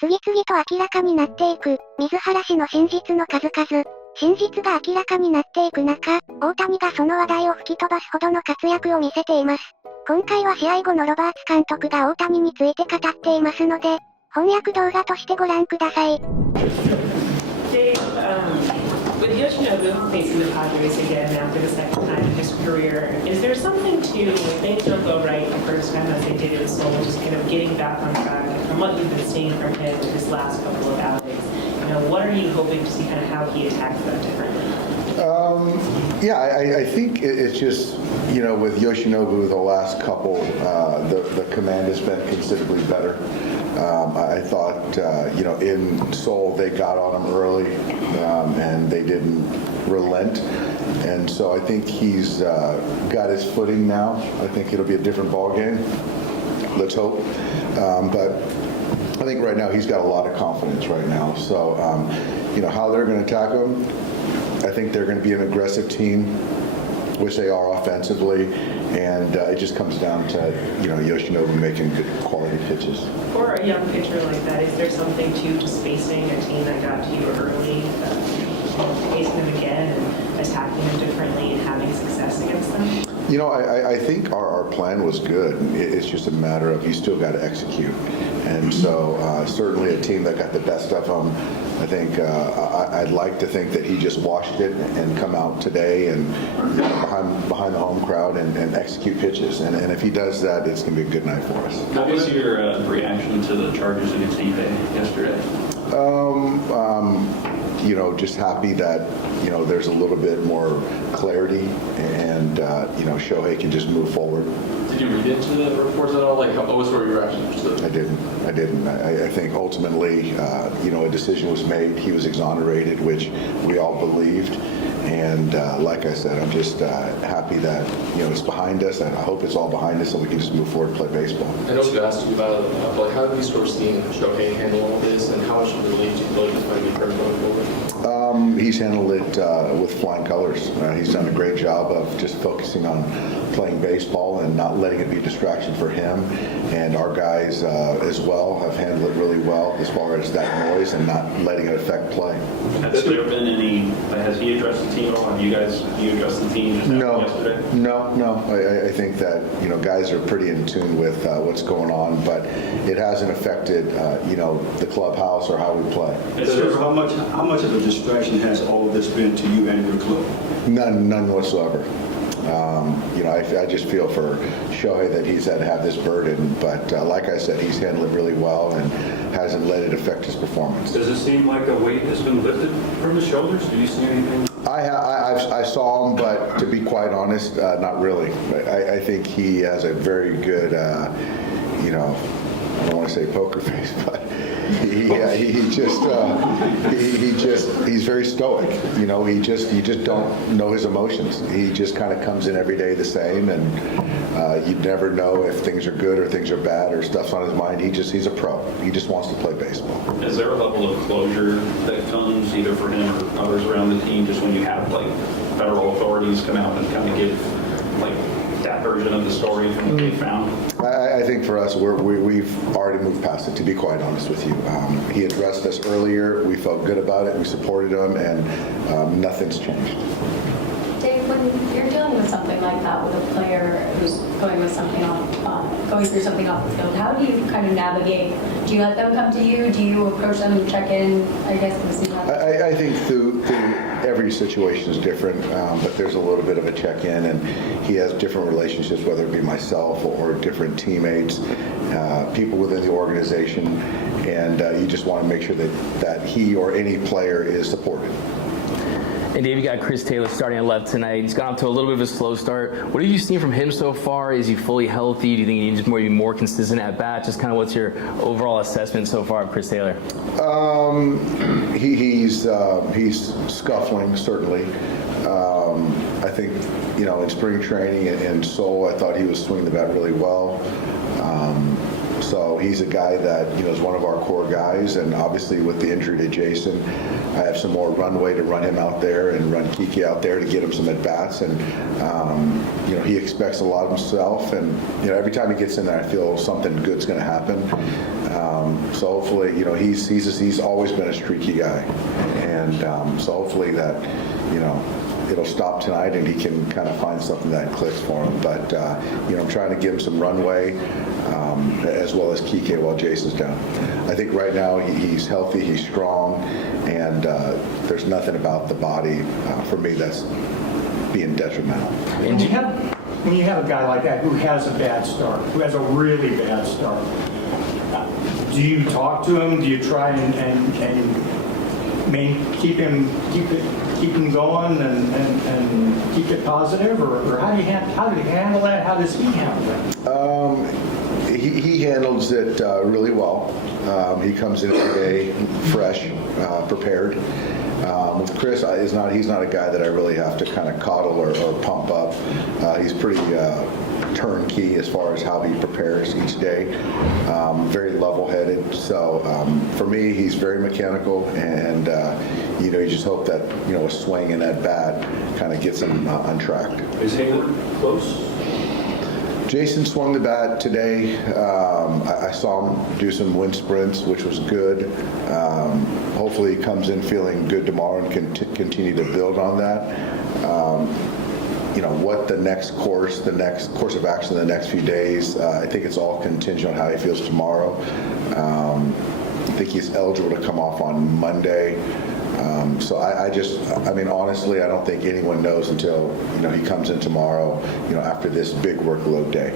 次々と明らかになっていく、水原氏の真実の数々。真実が明らかになっていく中、大谷がその話題を吹き飛ばすほどの活躍を見せています。今回は試合後のロバーツ監督が大谷について語っていますので、翻訳動画としてご覧ください。With Yoshinobu facing the Padres again after the second time in his career, is there something to, when things don't go right the first time as they did in Seoul, just kind of getting back on track? From what you've been seeing from him in his last couple of outings, what are you hoping to see kind of how he attacks that differently? I think it's just, with Yoshinobu, the last couple, the command has been considerably better. I thought, in Seoul, they got on him early, and they didn't relent. And so I think he's got his footing now. I think it'll be a different ball game. Let's hope. But I think right now he's got a lot of confidence right now. So, how they're going to attack him, I think they're going to be an aggressive team, which they are offensively. And it just comes down to, Yoshinobu making good quality pitches. For a young pitcher like that, is there something to just facing a team that got to you early, facing them again and attacking them differently and having success against them? I think our plan was good. It's just a matter of you still got to execute. And so certainly a team that got the best of him, I think I'd like to think that he just washed it and come out today and behind the home crowd and execute pitches. And if he does that, it's going to be a good night for us. What was your reaction to the charges against Ipe yesterday? Just happy that, there's a little bit more clarity and, Shohei can just move forward. Did you read into the reports at all? What was your reaction to it? I didn't. I think ultimately, a decision was made. He was exonerated, which we all believed. And like I said, I'm just happy that, it's behind us. And I hope it's all behind us so we can just move forward and play baseball. I know you asked you about how have you sort of seen Shohei handle all this, and how much of the lead do you feel like this might be for going forward? He's handled it with flying colors. He's done a great job of just focusing on playing baseball and not letting it be a distraction for him. And our guys as well have handled it really well as far as that noise and not letting it affect play. Has there been any, has he addressed the team at all? Have you addressed the team yesterday? No. I think that, guys are pretty in tune with what's going on, but it hasn't affected, the clubhouse or how we play. How much of a distraction has all of this been to you and your club? None whatsoever. I just feel for Shohei that he's had to have this burden, but like I said, he's handled it really well and hasn't let it affect his performance. Does it seem like a weight has been lifted from his shoulders? Do you see anything? I saw him, but to be quite honest, not really. I think he has a very good, I don't want to say poker face, but he's very stoic. You just don't know his emotions. He just kind of comes in every day the same, and you never know if things are good or things are bad or stuff's on his mind. He's a pro. He just wants to play baseball. Is there a level of closure that comes either for him or others around the team just when you have federal authorities come out and kind of give that version of the story from what they found? I think for us, we've already moved past it, to be quite honest with you. He addressed us earlier. We felt good about it. We supported him, and nothing's changed. Dave, when you're dealing with something like that with a player who's going through something off the field, how do you kind of navigate? Do you let them come to you? Do you approach them and check in? I guess. I think through every situation is different, but there's a little bit of a check-in, and he has different relationships, whether it be myself or different teammates, people within the organization, and you just want to make sure that he or any player is supported. And Dave, you got Chris Taylor starting at left tonight. He's gone off to a little bit of a slow start. What have you seen from him so far? Is he fully healthy? Do you think he needs maybe more consistent at bat? Just kind of what's your overall assessment so far of Chris Taylor? He's scuffling, certainly. I think, in spring training in Seoul, I thought he was swinging the bat really well. So he's a guy that, is one of our core guys, and obviously with the injury to Jason, I have some more runway to run him out there and run Kiki out there to get him some at-bats, and, he expects a lot of himself, and, every time he gets in there, I feel something good's going to happen. So hopefully, he's always been a streaky guy, and so hopefully that, it'll stop tonight and he can kind of find something that clicks for him. But I'm trying to give him some runway, as well as Kike while Jason's down. I think right now he's healthy, he's strong, and there's nothing about the body for me that's being detrimental. When you have a guy like that who has a bad start, who has a really bad start, do you talk to him? Do you try and keep him going and keep it positive, or how do you handle that? How does he handle that? He handles it really well. He comes in every day fresh, prepared. With Chris, he's not a guy that I really have to kind of coddle or pump up. He's pretty turnkey as far as how he prepares each day. Very level-headed. So for me, he's very mechanical, and you just hope that a swing in that bat kind of gets him on track. Is Hayward close? Jason swung the bat today. I saw him do some wind sprints, which was good. Hopefully he comes in feeling good tomorrow and can continue to build on that. What the next course of action in the next few days, I think it's all contingent on how he feels tomorrow. I think he's eligible to come off on Monday. So honestly, I don't think anyone knows until, he comes in tomorrow, after this big workload day.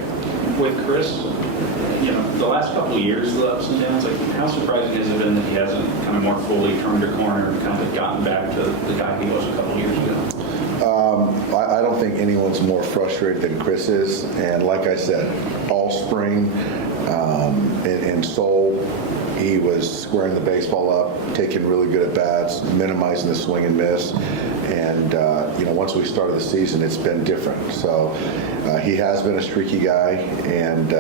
With Chris, the last couple of years, the ups and downs, how surprising has it been that he hasn't kind of more fully turned a corner and kind of gotten back to the guy he was a couple of years ago? I don't think anyone's more frustrated than Chris is. And like I said, all spring in Seoul, he was squaring the baseball up, taking really good at bats, minimizing the swing and miss. And, once we started the season, it's been different. So he has been a streaky guy, and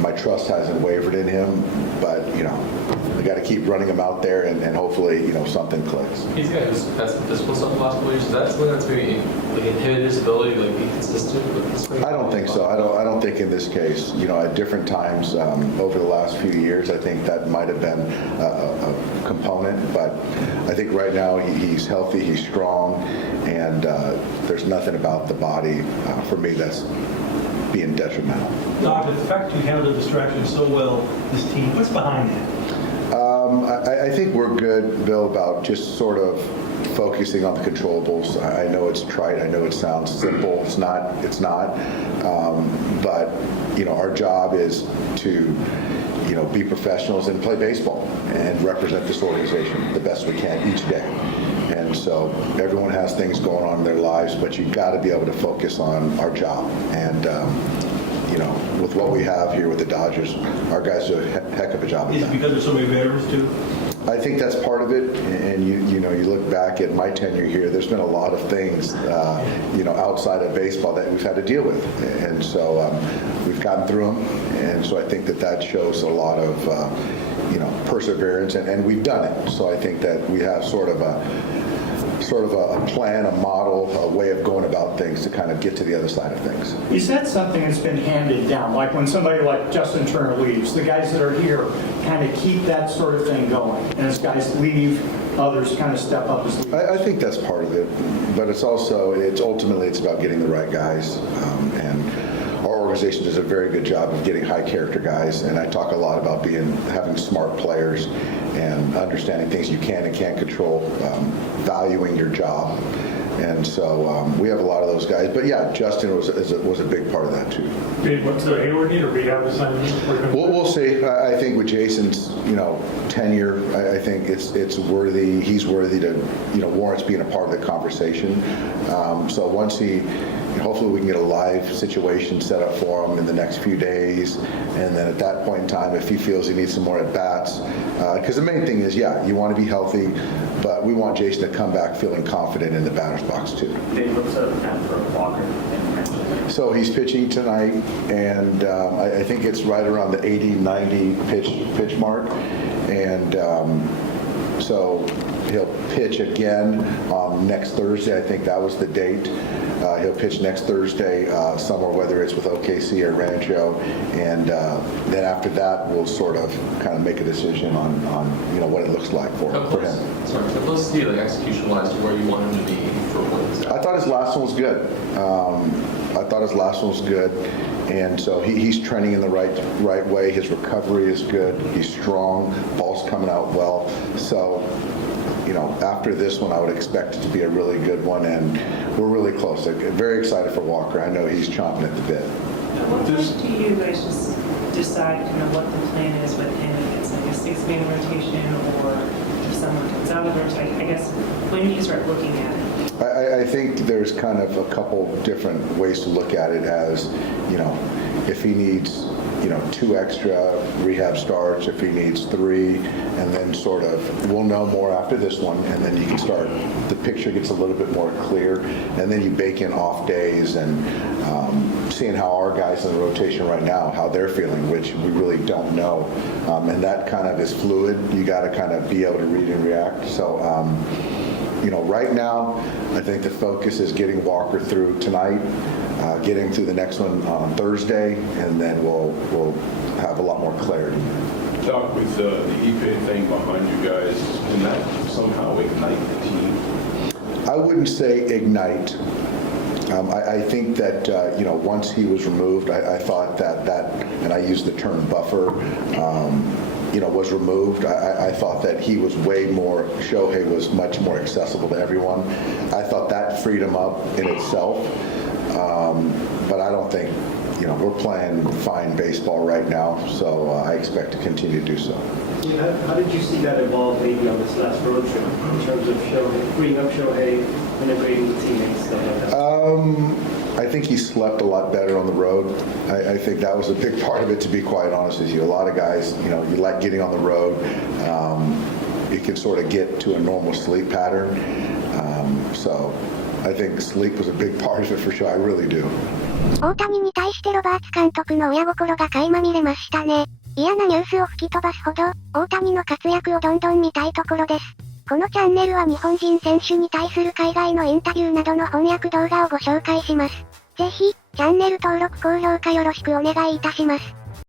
my trust hasn't wavered in him. But, we got to keep running him out there, and hopefully, something clicks. He's got his best physical stuff the last couple years. Is that something that's maybe inhibited his ability to be consistent with the swing? I don't think so. I don't think in this case, at different times over the last few years, I think that might have been a component. But I think right now he's healthy, he's strong, and there's nothing about the body for me that's being detrimental. Doc, the fact you handle the distraction so well, this team, what's behind that? I think we're good, Bill, about just sort of focusing on the controllables. I know it's trite. I know it sounds simple. It's not. But our job is to be professionals and play baseball and represent this organization the best we can each day. And so everyone has things going on in their lives, but you've got to be able to focus on our job. And with what we have here with the Dodgers, our guys do a heck of a job. Is it because there's so many veterans too? I think that's part of it, and you look back at my tenure here, there's been a lot of things, outside of baseball that we've had to deal with, and so we've gotten through them, and so I think that shows a lot of, perseverance, and we've done it. So I think that we have sort of a plan, a model, a way of going about things to kind of get to the other side of things. Is that something that's been handed down? Like when somebody like Justin Turner leaves, the guys that are here kind of keep that sort of thing going. And as guys leave, others kind of step up as leaders. I think that's part of it, but it's ultimately about getting the right guys. And our organization does a very good job of getting high character guys. And I talk a lot about having smart players and understanding things you can and can't control, valuing your job. And so we have a lot of those guys. But yeah, Justin was a big part of that too. What's the Hayward need or rehab assignment? We'll see. I think with Jason's tenure, I think it's worthy. He's worthy to warrants being a part of the conversation. So once hopefully we can get a live situation set up for him in the next few days, and then at that point in time, if he feels he needs some more at bats, because the main thing is, you want to be healthy, but we want Jason to come back feeling confident in the batter's box too. Dave, what's the plan for a Walker? So he's pitching tonight, and I think it's right around the 80-90 pitch mark, and So he'll pitch again next Thursday. I think that was the date. He'll pitch next Thursday somewhere, whether it's with OKC or Rancho, and then after that, we'll sort of kind of make a decision on what it looks like for him. Sorry, so let's see, like execution-wise, to where you want him to be for wins. I thought his last one was good. And so he's trending in the right way. His recovery is good. He's strong. Ball's coming out well. So, after this one, I would expect it to be a really good one, and we're really close. I'm very excited for Walker. I know he's chomping at the bit. At what point do you guys just decide kind of what the plan is with him? If it's like a 6-man rotation, or if someone comes out of the rotation? I guess, when do you start looking at it? I think there's kind of a couple different ways to look at it as, if he needs, 2 extra rehab starts, if he needs 3, and then sort of, we'll know more after this one, and then you can start, the picture gets a little bit more clear, and then you bake in off days and seeing how our guys in the rotation right now, how they're feeling, which we really don't know. And that kind of is fluid. You got to kind of be able to read and react. So, right now, I think the focus is getting Walker through tonight, getting through the next one on Thursday, and then we'll have a lot more clarity. Doc, with the EP thing behind you guys, can that somehow ignite the team? I wouldn't say ignite. I think that, once he was removed, I thought that, and I use the term buffer, was removed. I thought that he was way more, Shohei was much more accessible to everyone. I thought that freed him up in itself. But I don't think, we're playing fine baseball right now, so I expect to continue to do so. How did you see that evolve maybe on this last road trip in terms of Shohei, bringing up Shohei, integrating with teammates, stuff like that? I think he slept a lot better on the road. I think that was a big part of it, to be quite honest with you. A lot of guys, you like getting on the road. You can sort of get to a normal sleep pattern. So I think sleep was a big part of it for sure. I really do. 大谷に対してロバーツ監督の親心が垣間見れましたね。嫌なニュースを吹き飛ばすほど、大谷の活躍をどんどん見たいところです。このチャンネルは日本人選手に対する海外のインタビューなどの翻訳動画をご紹介します。ぜひ、チャンネル登録高評価よろしくお願いいたします。